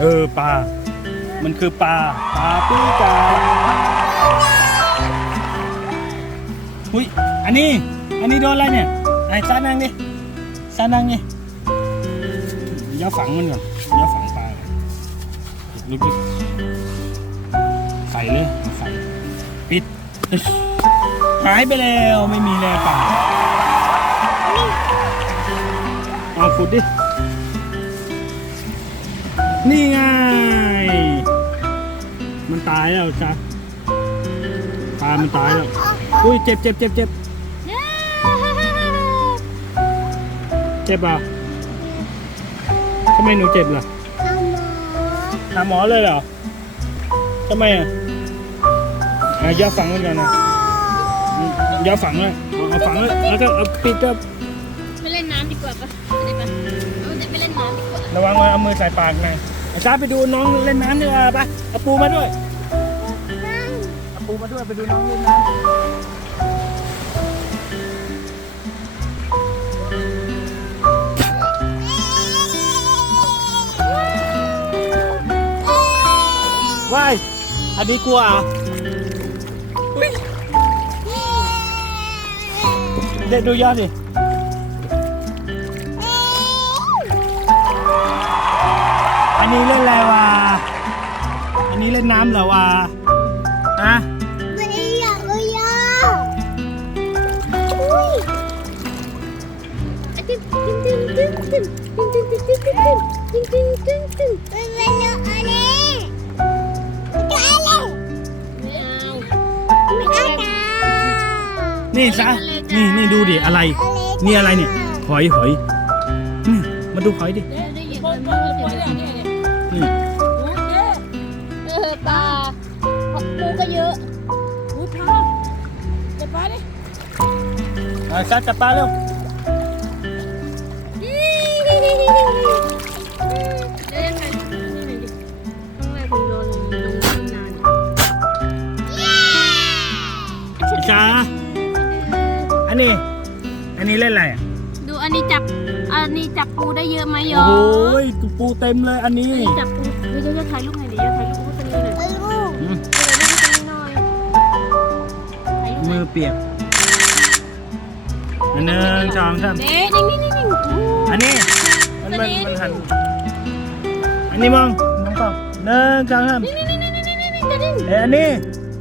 เออปลา มันคือปลาปลาปีกาอุ้ยอันนี้ อันนี้โดนอะไรเนี่ยไอ้ซานังดิซานังดิเดี๋ยวฝังมันก่อนเดี๋ยวฝังปลาลึกใส่เลยใส่ปิด หายไปแล้วไม่มีแล้วปลาเอาขุดดิ นี่ไง มันตายแล้วจ้ะปลามันตายแล้ว อุ้ยเจ็บเจ็บเจ็บเจ็บเจ็บเปล่ะทำไมหนูเจ็บล่ะหาหมอเลยเหรอทำไมอะอะยาฝังมันก่อนนะอืมยาฝังเลยเอาเอาฝังเลยแล้วก็เอาปิดก็ไปเล่นน้ำดีกว่าปะไปปะเอาเด็กไปเล่นน้ำดีกว่าระวังว่าเอามือใส่ปากหน่ อยไอ้จ้าไปดูน้องเล่นน้ำดีกว่าไปเอาปูมาด้วยเอาปูมาด้วยไปดูน้องเล่นน้ำว้ายอันนี้กลัวเหรอะเด็กดูยอดดิ นนี้เล่นอะไรวะ อันนี้เล่นน้ำเหรอวะฮะไม่ได้อยากเลยอะอุ้ยตึ้งตึ้งตึ้งตึ้งตึ้งตึ้งตึ้งตึ้งตึ้งตึ้งตึ้งตึ้งตึ้งเป็นเมนูอะไรตัวอะไรไม่เอาไม่เอาตานี่ซะนี่นี่ดูดิอะไร นี่อะไรเนี่ย หอยหอยอืมมาดูหอยดิ ได้ได้ยินคนมาเลยคนเนี่ยเนี่ยเนี่ยนี่ เอาซัดจับปลาเร็วเดี๋ยวยังไงนี่หน่อยดิข้างในคงโดนลงน้ำนานไอ้จ้าอันนี้ อันนี้เล่นอะไรอะดูอันนี้จับ อันนี้จับปูได้เยอะไหมยโอ้อโหปูเต็มเลยอันนี้ อันนี้จับปูเฮ้ยเดี๋ยวถ่ายรูปหน่อยดิเดี๋ยวถ่ายรูปตัวนี้หน่อยไม่รู้อืมถ่ายรูปตัวนี้หน่อยถ่ายรูปหน่มือยอเปียกอัน หนึ่งจองสามเจ๊นิ่งนิ่นิ่อันนี้มันมันมันหันอันนี้มองมองกล้องหนึ่งจองสามนิ่งนิ่นิ่นิ่นิ่นิ่งนิ่งเอ้อันนี้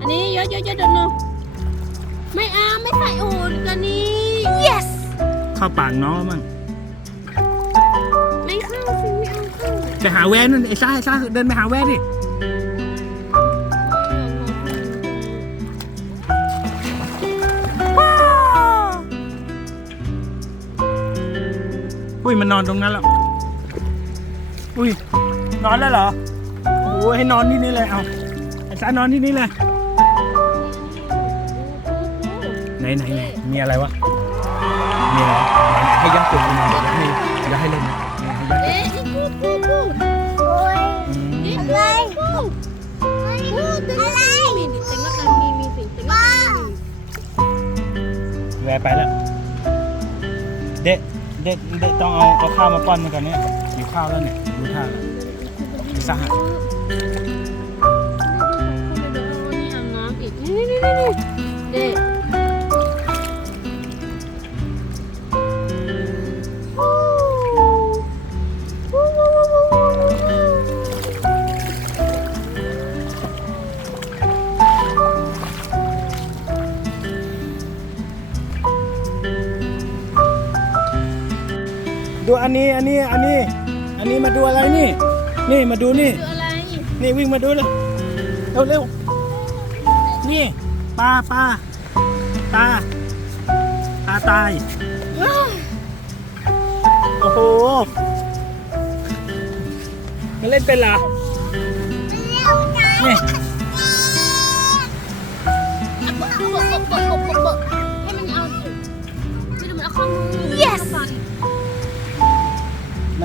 อันนี้เยอะเยอะเยอะเดี๋ยหนูไม่อาไม่ใส่โอ้ตันนี้ yes เข้าปากน้องแล้วมั้งไม่เข้าสิไม่เข้าไปหาแว่นนั่นไอ้ชาไอ้ซ่าเดินไปหาแว่นดิ อุ้ยมันนอนตรงนั้นแล้วอุ้ยนอนแล้วเหรอโอ้โหให้นอนที่นี่เลยเอาไอ้ซ่านอนที่นี่เลยไหนไหนไหนมีอะไรวะมีอะไรไหนไหนให้ยักษ์ตัวนี้มาอย่าให้อย่าให้เล่นนะให้ยักษ์เอ๊ะพูดพูดพูดโอ้ยอืมนี่อะไรพูดพูดอะไรมีดิแต่งกันมีมีสิ่งแต่งกันแวะไปแล้วเด็ก เด็กเด็กต้องเอาเอาข้าวมาป้อนมันก่อนเนี่ยหิวข้าวแล้วเนี่ยดูท่าแล้วสหนี่อาบน้ำอีกนี่นี่นี่นี่เด็ก ดูอันนี้อันนี้อันนี้ อันนี้มาดูอะไรนี่ นี่มาดูนี่ คืออะไรนี่วิ่งมาดูเลยเร็วเร็วนี่ปลาปลาปลาปลาตาย โอ้โหมันเล่นเป็นเหรอนี่บกบกบกบกบก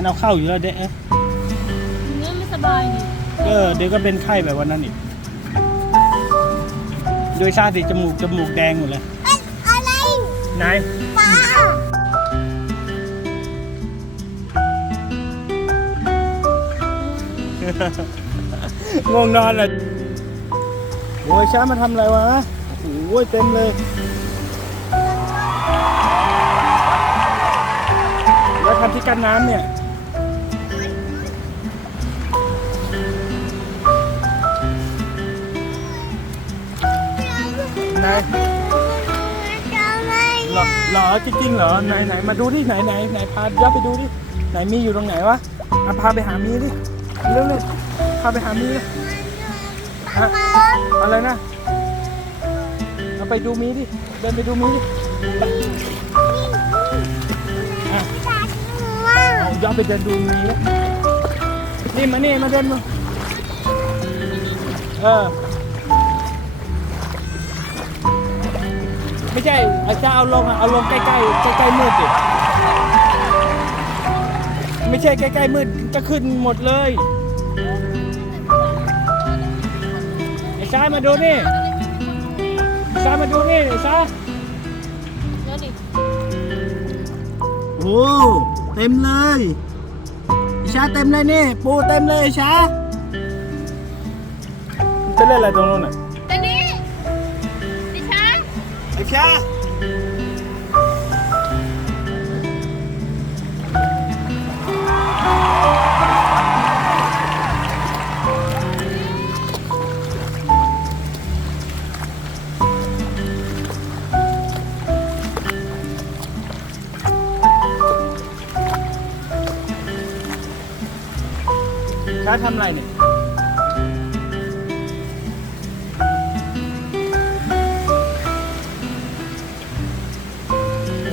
มันเอาเข้าอยู่แล้วเด็กเอ้ยเนื้อไม่สบายดิเออเดี๋ยวก็เป็นไข้แบบวันนั้นอีก โดยชาติจมูกจมูกแดงหมดเลยอะไรไหนปลาเออง่วงนอนเลยโอ้ยช้ามาทำอะไรวะโอ้ยเต็มเลยแล้วทำที่กันน้ำเนี่ย จริงๆเหรอไหนไหนมาดูดิไหนไหนไหนพาย้อนไปดูดิไหนมีอยู่ตรงไหนวะเอาพาไปหามีดิเร็วเลยพาไปหามีดิฮะอะไรนะเอาไปดูมีดิเดินไปดูมีดิอะเอาย้อนไปเดินดูมีนี่มานี่มาเดินมาเออ ไม่ใช่อาจารย์เอาลงอะเอาลงใกล้ๆใกล้ๆมืดดิไม่ใช่ใกล้ๆมืดก็ขึ้นหมดเลยไอ้ซ้ายมาดูนี่ไอ้ซ้ายมาดูนี่ไอ้ซ้ายเดี๋ยวดิโอ้เต็มเลยไอ้ชาเต็มเลยนี่ปูเต็มเลยไอ้ชาจะเล่นอะไรตรงนู้นอะแต่นี้ดิฉัน ไอ้ชาชาทำไรเนี่ย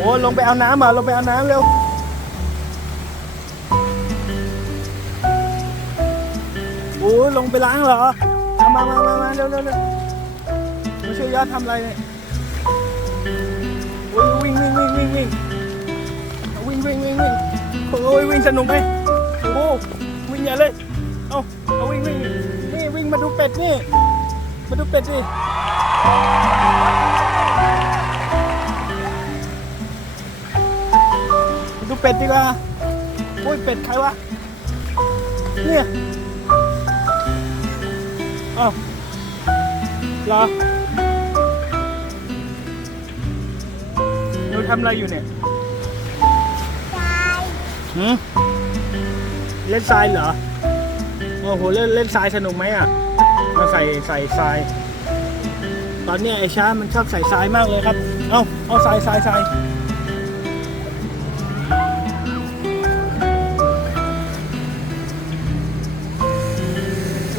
อ้ลงไปเอาน้ำอะลงไปเอาน้ำเร็วโอ้ลงไปล้างเหรอเอามามามามาเร็วเร็วเร็วมาช่วยยอดทำอะไรเนี่ยโอ้ยวิ่งวิ่งวิ่งวิ่งวิ่งวิ่งวิ่งวิ่งวิ่งโอ้ยวิ่งสนุกไหมโอ้วิ่งใหญ่เลยเอาเอาวิ่งวิ่งนี่วิ่งมาดูเป็ดนี่มาดูเป็ดดิ ดูเป็ดดีกว่าโอ้ยเป็ดใครวะ เนี่ยอ้าวเหรอหนูทำอะไรอยู่เนี่ยหืมเล่นทรายเหรอ โอ้โห เล่นเล่นทรายสนุกไหมอะ มาใส่ใส่ทราย ตอนเนี้ยไอ้ช้ามันชอบใส่ทรายมากเลยครับ เอาเอาทรายทรายทราย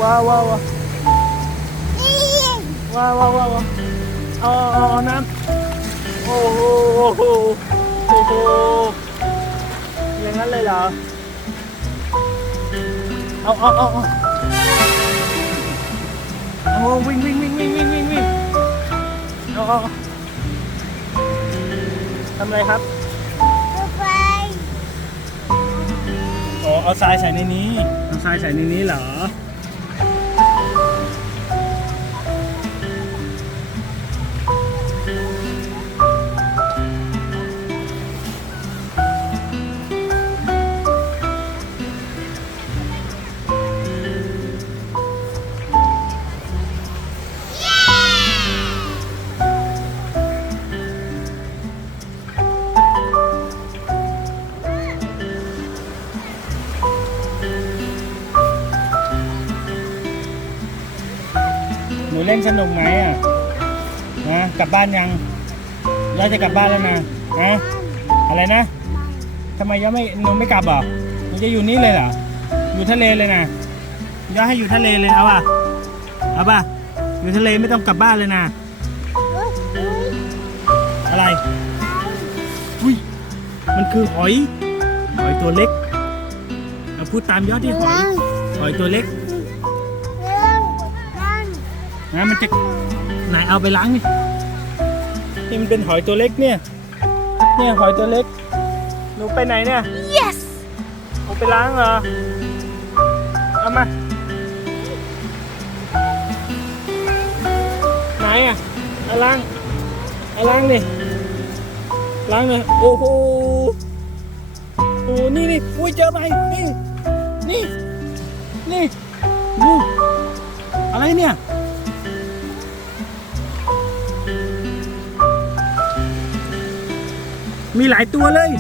ว้าวว้าวว้าวว้าวว้าวว้าวเอาเอาเอาน้ำโอ้โหโอ้โหโอ้โหอย่างนั้นเลยเหรอเอาเอาเอาเอาเอาวิ่งวิ่งวิ่งวิ่งวิ่งวิ่งวิ่งเอาเอาเอาทำอะไรครับอ๋อเอาทรายใส่ในนี้เอาทรายใส่ในนี้เหรอ สนุกไหมอะนะกลับบ้านยังย่าจะกลับบ้านแล้วนะนะอะไรนะทำไมย่าไม่หนูไม่กลับหรอหนูจะอยู่นี่เลยเหรออยู่ทะเลเลยนะย่าให้อยู่ทะเลเลยเอาป่ะเอาป่ะอยู่ทะเลไม่ต้องกลับบ้านเลยนะอะไรอุ้ยมันคือหอยหอยตัวเล็กเอาพูดตามยอดที่หอยหอยตัวเล็ก นะมันจะไหนเอาไปล้างนี่นี่มันเป็นหอยตัวเล็กเนี่ย เนี่ยหอยตัวเล็ก หนูไปไหนเนี่ย yes หนูไปล้างเหรอ เอามา ไหนอะเอาล้างเอาล้างดิล้างเลยโอ้โหโอ้นี่นี่อุ้ยเจอไหมนี่ นี่ นี่ดูอะไรเนี่ย มีหลายตัวเลย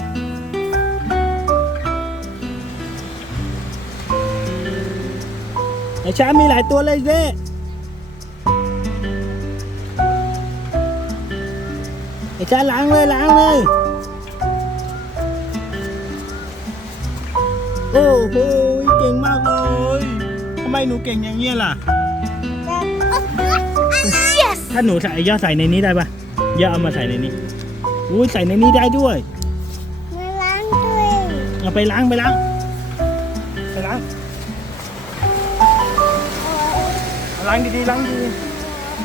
ไอ้ช้างมีหลายตัวเลยเด้ไอ้ช้างล้างเลยล้างเลย โอ้โหเก่งมากเลยทำไมหนูเก่งอย่างเงี้ยล่ะ yes ถ้าหนูใส่ย่าใส่ในนี้ได้ปะย่าเอามาใส่ในนี้ อุ้ยใส่ในนี้ได้ด้วยมาล้างตัวเองเอาไปล้างไปล้างไปล้างเอาล้างดีๆล้างดี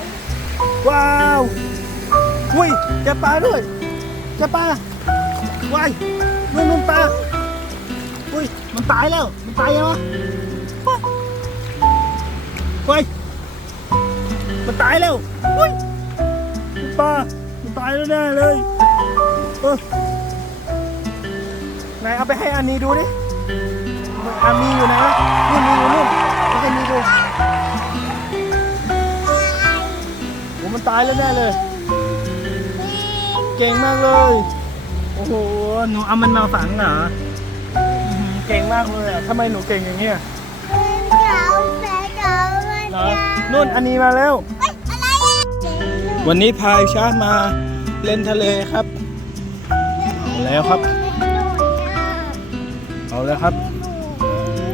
ๆว้าวอุ้ยเจอปลาด้วยเจอปลาว้ายนู่นนู่นปลาอุ้ยมันตายแล้วมันตายยังวะว้ายมันตายแล้วอุ้ยปลามันตายแล้วแน่เลย เออไหนเอาไปให้อันนี้ดูดิอามีอยู่ไหนวะนู่นมีอยู่นู่นเอาให้มีดูโอ้มันตายแล้วแน่เลย เก่งมากเลย โอ้โห หนูเอามันมาฝังเหรออื้อหือเก่งมากเลยอะทำไมหนูเก่งอย่างเงี้ยเจ้าแสเจ้ามาเหรอนู่นอันนี้มาแล้วเฮ้ยอะไรอะวันนี้พายช้ามาเล่นทะเลครับเอา แล้วครับ เอาแล้วครับ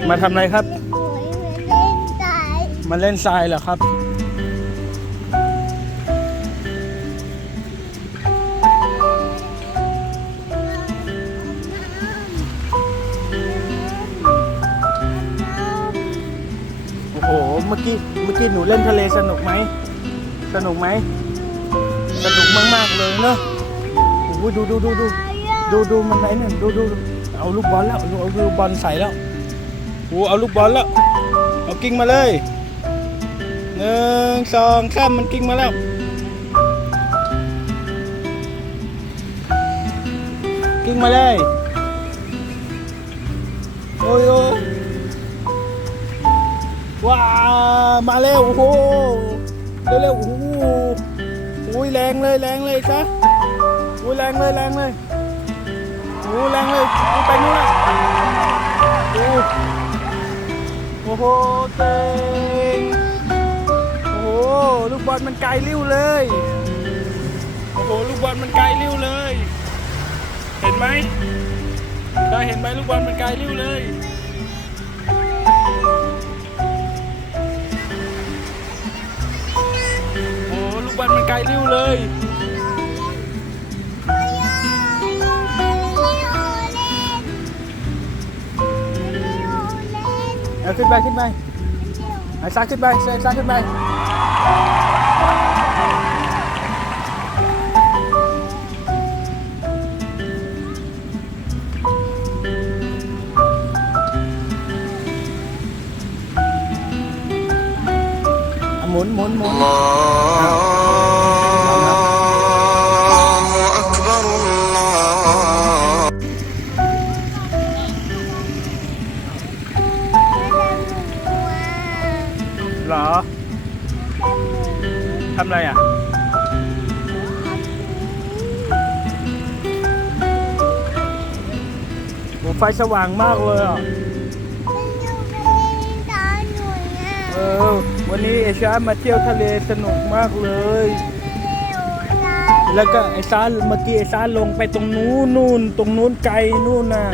มาทำอะไรครับ มาเล่นทรายเหรอครับโอ้โห เมื่อกี้ เมื่อกี้หนูเล่นทะเลสนุกไหม สนุกไหม สนุกมาก ๆ เลยเนอะโอ้โหดูดูดูดู ดูดูมันไหนเนี่ยดูดูเอาลูกบอลแล้วเอาลูกบอลใส่แล้วโอ้เอาลูกบอลแล้ว เอากิ้งมาเลยหนึ่งสองสามมันกิ้งมาแล้วกิ้งมาเลยโอ้ยว้ามาเร็วโอ้โหเร็วๆโอ้โหอุ้ยแรงเลยแรงเลยจ้ะอุ้ยแรงเลยแรงเลย โอ้แรงเลยไปนู่นละโอ้โอ้โหเก่งโอ้โหลูกบอลมันไกลริ้วเลย โอ้โหลูกบอลมันไกลริ้วเลย เห็นไหมได้เห็นไหมลูกบอลมันไกลริ้วเลยโอ้ลูกบอลมันไกลริ้วเลย ขึ้นไปขึ้นไปไอ้ซักขึ้นไปไอ้ซักขึ้นไปอะหมุนหมุนหมุน ไฟสว่างมากเลยอะเออวันนี้ไอ้ช้ามาเที่ยวทะเลสนุกมากเลย แล้วก็ไอ้ซ่าเมื่อกี้ไอ้ซ่าลงไปตรงนู้นนู่นตรงนู้นไกลนู่นน่ะ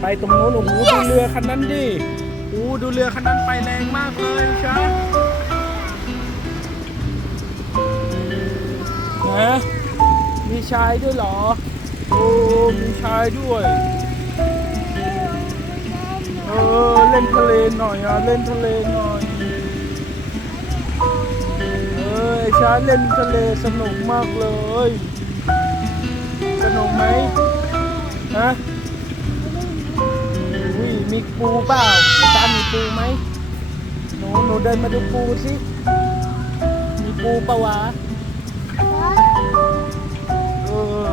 ไปตรงนู้นโอ้โหดูเรือคันนั้นดิโอ้ดูเรือคันนั้นไปแรงมากเลยช้านะมีชายด้วยเหรอ โอ้ มีชายด้วย เล่นทะเลหน่อยอะเล่นทะเลหน่อยเออไอ้ช้าเล่นทะเลสนุกมากเลย สนุกไหมฮะอุ้ยมีปูเปล่าไอ้ช้ามีปูไหมหนูหนูเดินมาดูปูสิมีปูปะวะเออ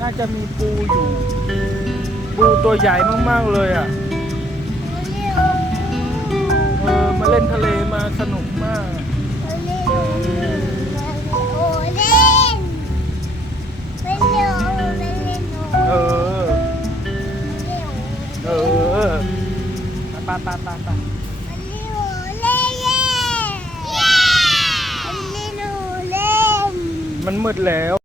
น่าจะมีปูอยู่ ปูตัวใหญ่มากๆเลยอะ เล่นทะเลมาสนุกมากเราเล่นโอ้เล่นเร็วไปเล่นโอ้เออเร็วเออไปไปไปไปไปไปเร็วเล่นเล่นเล่นเล่นมันมืดแล้ว